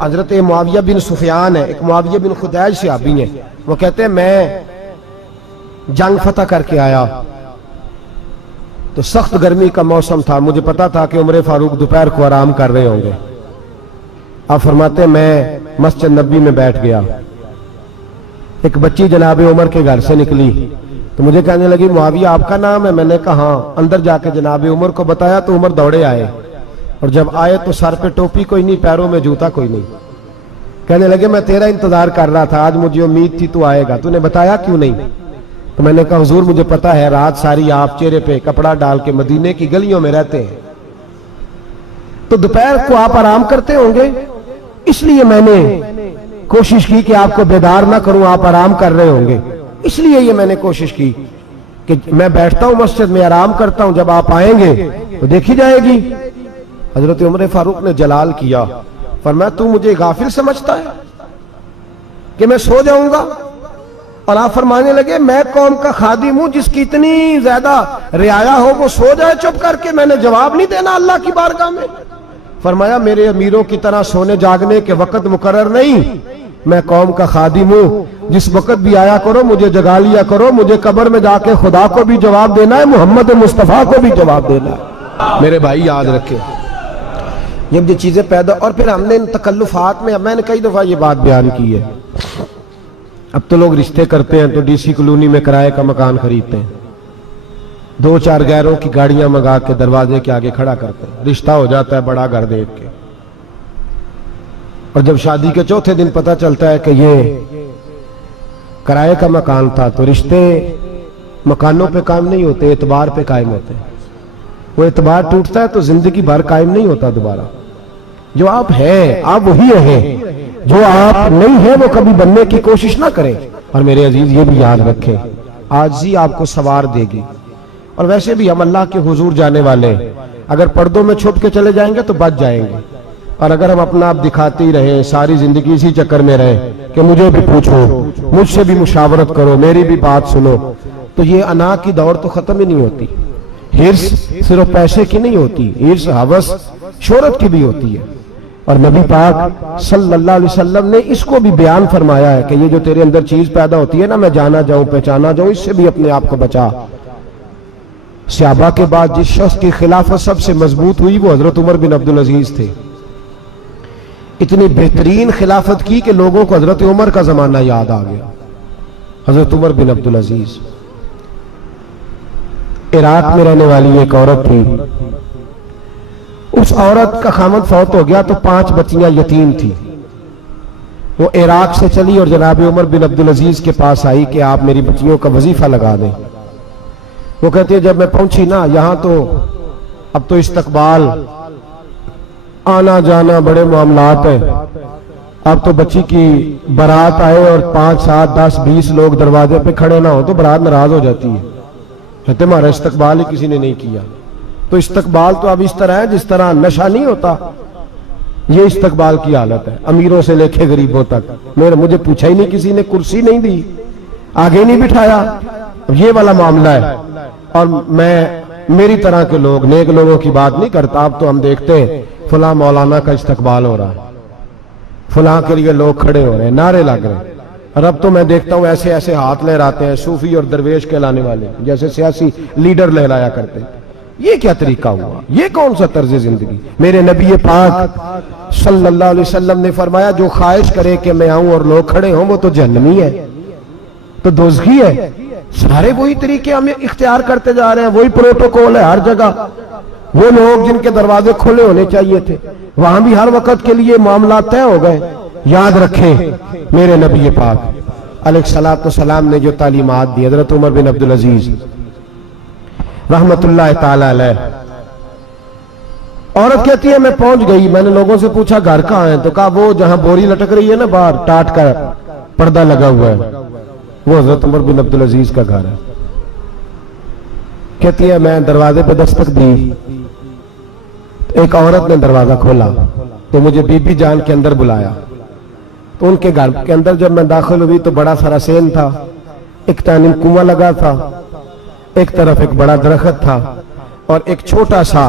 حضرت معاویہ بن سفیان ہے، ایک معاویہ بن خدیج صحابی ہیں، وہ کہتے ہیں میں جنگ فتح کر کے آیا تو سخت گرمی کا موسم تھا، مجھے پتا تھا کہ عمر فاروق دوپہر کو آرام کر رہے ہوں گے۔ آپ فرماتے ہیں میں مسجد نبی میں بیٹھ گیا، ایک بچی جناب عمر کے گھر سے نکلی تو مجھے کہنے لگی معاویہ آپ کا نام ہے؟ میں نے کہا ہاں۔ اندر جا کے جناب عمر کو بتایا تو عمر دوڑے آئے، اور جب آئے تو سر پہ ٹوپی کوئی نہیں، پیروں میں جوتا کوئی نہیں۔ کہنے لگے میں تیرا انتظار کر رہا تھا، آج مجھے امید تھی تو آئے گا، تو نے بتایا کیوں نہیں؟ تو میں نے کہا حضور مجھے پتا ہے رات ساری آپ چہرے پہ کپڑا ڈال کے مدینے کی گلیوں میں رہتے ہیں، تو دوپہر کو آپ آرام کرتے ہوں گے، اس لیے میں نے کوشش کی کہ آپ کو بیدار نہ کروں، آپ آرام کر رہے ہوں گے، اس لیے یہ میں نے کوشش کی کہ میں بیٹھتا ہوں مسجد میں آرام کرتا ہوں، جب آپ آئیں گے تو دیکھی جائے گی۔ حضرت عمر فاروق نے جلال کیا، فرمایا تو مجھے غافل سمجھتا ہے کہ میں سو جاؤں گا؟ اور آپ فرمانے لگے میں قوم کا خادم ہوں، جس کی اتنی زیادہ رعایا ہو وہ سو جائے چپ کر کے، میں نے جواب نہیں دینا اللہ کی بارگاہ میں؟ فرمایا میرے امیروں کی طرح سونے جاگنے کے وقت مقرر نہیں، میں قوم کا خادم ہوں، جس وقت بھی آیا کرو مجھے جگا لیا کرو، مجھے قبر میں جا کے خدا کو بھی جواب دینا ہے، محمد مصطفیٰ کو بھی جواب دینا ہے۔ میرے بھائی یاد رکھیں جب یہ چیزیں پیدا، اور پھر ہم نے ان تکلفات میں، میں نے کئی دفعہ یہ بات بیان کی ہے، اب تو لوگ رشتے کرتے ہیں تو ڈی سی کالونی میں کرائے کا مکان خریدتے ہیں، 2-4 غیروں کی گاڑیاں منگا کے دروازے کے آگے کھڑا کرتے ہیں، رشتہ ہو جاتا ہے بڑا گھر دیکھ کے، اور جب شادی کے چوتھے دن پتہ چلتا ہے کہ یہ کرائے کا مکان تھا، تو رشتے مکانوں پہ قائم نہیں ہوتے، اعتبار پہ قائم ہوتے ہیں۔ وہ اعتبار ٹوٹتا ہے تو زندگی بھر قائم نہیں ہوتا دوبارہ۔ جو آپ ہیں آپ وہی ہیں، جو آپ نہیں ہیں وہ کبھی بننے کی کوشش نہ کریں۔ اور میرے عزیز یہ بھی یاد رکھیں عاجزی آپ کو سوار دے گی، اور ویسے بھی ہم اللہ کے حضور جانے والے، اگر پردوں میں چھپ کے چلے جائیں گے تو بچ جائیں گے، اور اگر ہم اپنا آپ دکھاتے ہی رہیں ساری زندگی اسی چکر میں رہیں کہ مجھے بھی پوچھو، مجھ سے بھی مشاورت کرو، میری بھی بات سنو، تو یہ انا کی دور تو ختم ہی نہیں ہوتی۔ ہرس صرف پیسے کی نہیں ہوتی، ہرس ہوس شہرت کی بھی ہوتی ہے، اور نبی پاک صلی اللہ علیہ وسلم نے اس کو بھی بیان فرمایا ہے کہ یہ جو تیرے اندر چیز پیدا ہوتی ہے نا، میں جانا جاؤں پہچانا جاؤں، اس سے بھی اپنے آپ کو بچا۔ صحابہ کے بعد جس شخص کی خلافت سب سے مضبوط ہوئی وہ حضرت عمر بن عبدالعزیز تھے، اتنی بہترین خلافت کی کہ لوگوں کو حضرت عمر کا زمانہ یاد آ گیا۔ حضرت عمر بن عبدالعزیز عراق میں رہنے والی ایک عورت تھی، اس عورت کا خامد فوت ہو گیا تو 5 بچیاں یتیم تھی، وہ عراق سے چلی اور جناب عمر بن عبدالعزیز کے پاس آئی کہ آپ میری بچیوں کا وظیفہ لگا دیں۔ وہ کہتے ہیں جب میں پہنچی نا یہاں تو اب تو استقبال، آنا جانا بڑے معاملات ہیں، اب تو بچی کی برات آئے اور 5 7 10 20 لوگ دروازے پہ کھڑے نہ ہو تو برات ناراض ہو جاتی ہے، کہتے ہمارا استقبال ہی کسی نے نہیں کیا۔ تو استقبال تو اب اس طرح ہے جس طرح نشہ نہیں ہوتا، یہ استقبال کی حالت ہے، امیروں سے لے کے غریبوں تک، مجھے پوچھا ہی نہیں کسی نے، کرسی نہیں دی، آگے نہیں بٹھایا، یہ والا معاملہ ہے۔ اور میں میری طرح کے لوگ، نیک لوگوں کی بات نہیں کرتا، اب تو ہم دیکھتے ہیں فلاں مولانا کا استقبال ہو رہا ہے، فلاں کے لیے لوگ کھڑے ہو رہے ہیں، نعرے لگ رہے ہیں، اور اب تو میں دیکھتا ہوں ایسے ایسے ہاتھ لہراتے ہیں صوفی اور درویش کہلانے والے، جیسے سیاسی لیڈر لہرایا کرتے ہیں۔ یہ کیا طریقہ ہوا؟ یہ کون سا طرز زندگی؟ میرے نبی پاک صلی اللہ علیہ وسلم نے فرمایا جو خواہش کرے کہ میں آؤں اور لوگ کھڑے ہوں وہ تو جہنمی ہے، تو دوزخی ہے۔ سارے وہی طریقے ہم اختیار کرتے جا رہے ہیں، وہی پروٹوکول ہے ہر جگہ، وہ لوگ جن کے دروازے کھلے ہونے چاہیے تھے وہاں بھی ہر وقت کے لیے معاملات طے ہو گئے۔ یاد رکھیں میرے نبی پاک علیہ الصلوۃ والسلام نے جو تعلیمات دی، حضرت عمر بن عبدالعزیز رحمت اللہ تعالی علیہ، عورت کہتی ہے میں پہنچ گئی، میں نے لوگوں سے پوچھا گھر کہاں ہے، تو کہا وہ جہاں بوری لٹک رہی ہے نا باہر ٹاٹ کا پردہ لگا ہوا ہے وہ حضرت عمر بن عبدالعزیز کا گھر ہے۔ کہتی ہے میں دروازے پہ دستک دی، ایک عورت نے دروازہ کھولا تو مجھے بی بی جان کے اندر بلایا، تو ان کے گھر کے اندر جب میں داخل ہوئی تو بڑا سارا سین تھا، ایک تانیم کنواں لگا تھا، ایک طرف ایک بڑا درخت تھا، اور ایک چھوٹا سا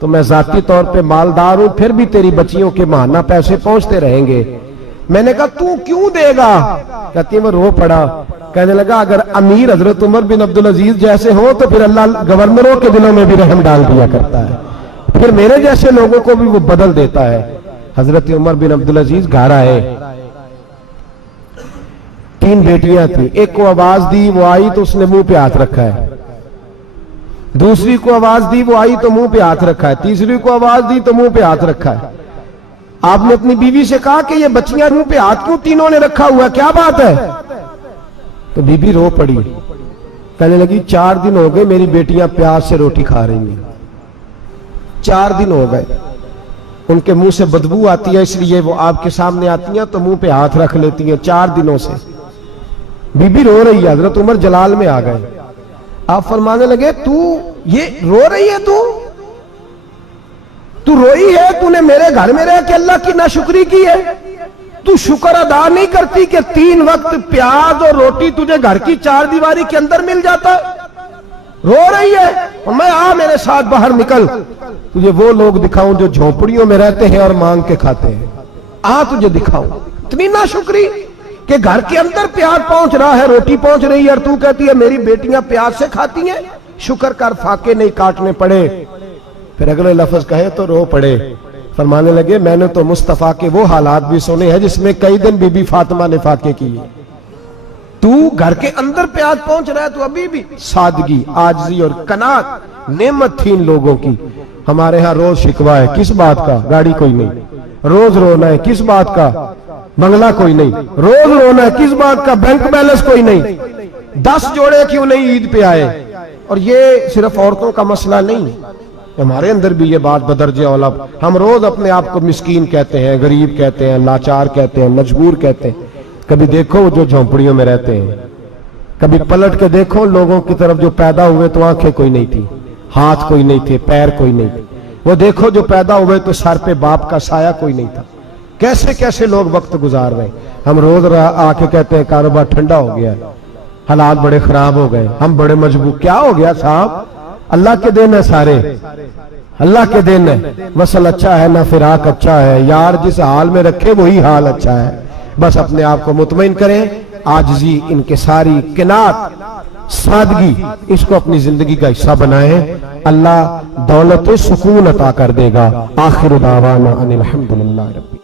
تو میں ذاتی طور پہ مالدار ہوں، پھر بھی تیری بچیوں کے ماہانہ پیسے پہنچتے رہیں گے۔ میں نے کہا تو کیوں دے گا؟ کہتی ہے وہ رو پڑا، کہنے لگا اگر امیر حضرت عمر بن عبدالعزیز جیسے ہوں تو پھر اللہ گورنروں کے دلوں میں بھی رحم ڈال دیا کرتا ہے، پھر میرے جیسے لوگوں کو بھی وہ بدل دیتا ہے۔ حضرت عمر بن عبدالعزیز گھر آئے، 3 بیٹیاں تھیں، ایک کو آواز دی وہ آئی تو اس نے منہ پہ ہاتھ رکھا ہے، دوسری کو آواز دی وہ آئی تو منہ پہ ہاتھ رکھا ہے، تیسری کو آواز دی تو منہ پہ ہاتھ رکھا ہے۔ آپ نے اپنی بیوی سے کہا کہ یہ بچیاں منہ پہ ہاتھ کیوں تینوں نے رکھا ہوا، کیا بات ہے؟ تو بی بی رو پڑی، کہنے لگی 4 دن ہو گئے میری بیٹیاں پیاس سے روٹی کھا رہی ہیں، 4 دن ہو گئے، ان کے منہ سے بدبو آتی ہے، اس لیے وہ آپ کے سامنے آتی ہیں تو منہ پہ ہاتھ رکھ لیتی ہیں 4 دنوں سے۔ بی بی رو رہی ہے، حضرت عمر جلال میں آ گئے، آپ فرمانے لگے تو یہ رو رہی ہے، تو روئی ہے، تو نے میرے گھر میں رہ کے اللہ کی ناشکری کی ہے، تو شکر ادا نہیں کرتی کہ 3 وقت پیاز اور روٹی تجھے گھر کی 4 دیواری کے اندر مل جاتا ہے؟ رو رہی ہے، اور میں آ میرے ساتھ باہر نکل، تجھے وہ لوگ دکھاؤں جو جھونپڑیوں میں رہتے ہیں اور مانگ کے کھاتے ہیں، آ تجھے دکھاؤں۔ اتنی ناشکری کہ گھر کے اندر پیاز پہنچ رہا ہے، روٹی پہنچ رہی ہے، اور تو کہتی ہے میری بیٹیاں پیاز سے کھاتی ہیں، شکر کر فاقے نہیں کاٹنے پڑے۔ پھر اگلے لفظ کہے تو رو پڑے، فرمانے لگے میں نے تو مصطفیٰ کے وہ حالات بھی سنے ہیں جس میں کئی دن بی بی فاطمہ نے فاقے کیے، تو گھر کے اندر پیاز پہنچ رہا ہے، تو ابھی بھی سادگی، عاجزی اور قناعت نعمت تھی ان لوگوں کی۔ ہمارے ہاں روز شکوہ ہے، کس بات کا؟ گاڑی کوئی نہیں، روز رونا ہے، کس بات کا؟ بنگلہ کوئی نہیں، روز رونا ہے، کس بات کا؟ بینک بیلنس کوئی نہیں، 10 جوڑے کیوں نہیں عید پہ آئے؟ اور یہ صرف عورتوں کا مسئلہ نہیں، ہمارے اندر بھی یہ بات بدرجہ اولا، ہم روز اپنے آپ کو مسکین کہتے ہیں، غریب کہتے ہیں، لاچار کہتے ہیں، مجبور کہتے ہیں۔ کبھی دیکھو جو جھونپڑیوں میں رہتے ہیں، کبھی پلٹ کے دیکھو لوگوں کی طرف جو پیدا ہوئے تو آنکھیں کوئی نہیں تھی، ہاتھ کوئی نہیں تھے، پیر کوئی نہیں تھے، وہ دیکھو جو پیدا ہوئے تو سر پہ باپ کا سایہ کوئی نہیں تھا، کیسے کیسے لوگ وقت گزار رہے ہیں۔ ہم روز آ کے کہتے ہیں کاروبار ٹھنڈا ہو گیا ہے، حالات بڑے خراب ہو گئے، ہم بڑے مجبور، کیا ہو گیا صاحب؟ اللہ کے دن ہے، سارے اللہ کے دن ہے، وصل اچھا ہے نہ فراق اچھا ہے، یار جس حال میں رکھے وہی حال اچھا ہے۔ بس اپنے آپ کو مطمئن کریں، عاجزی، انکساری، قناعت، سادگی، اس کو اپنی زندگی کا حصہ بنائیں، اللہ دولت و سکون عطا کر دے گا۔ آخر دعوانا ان الحمدللہ رب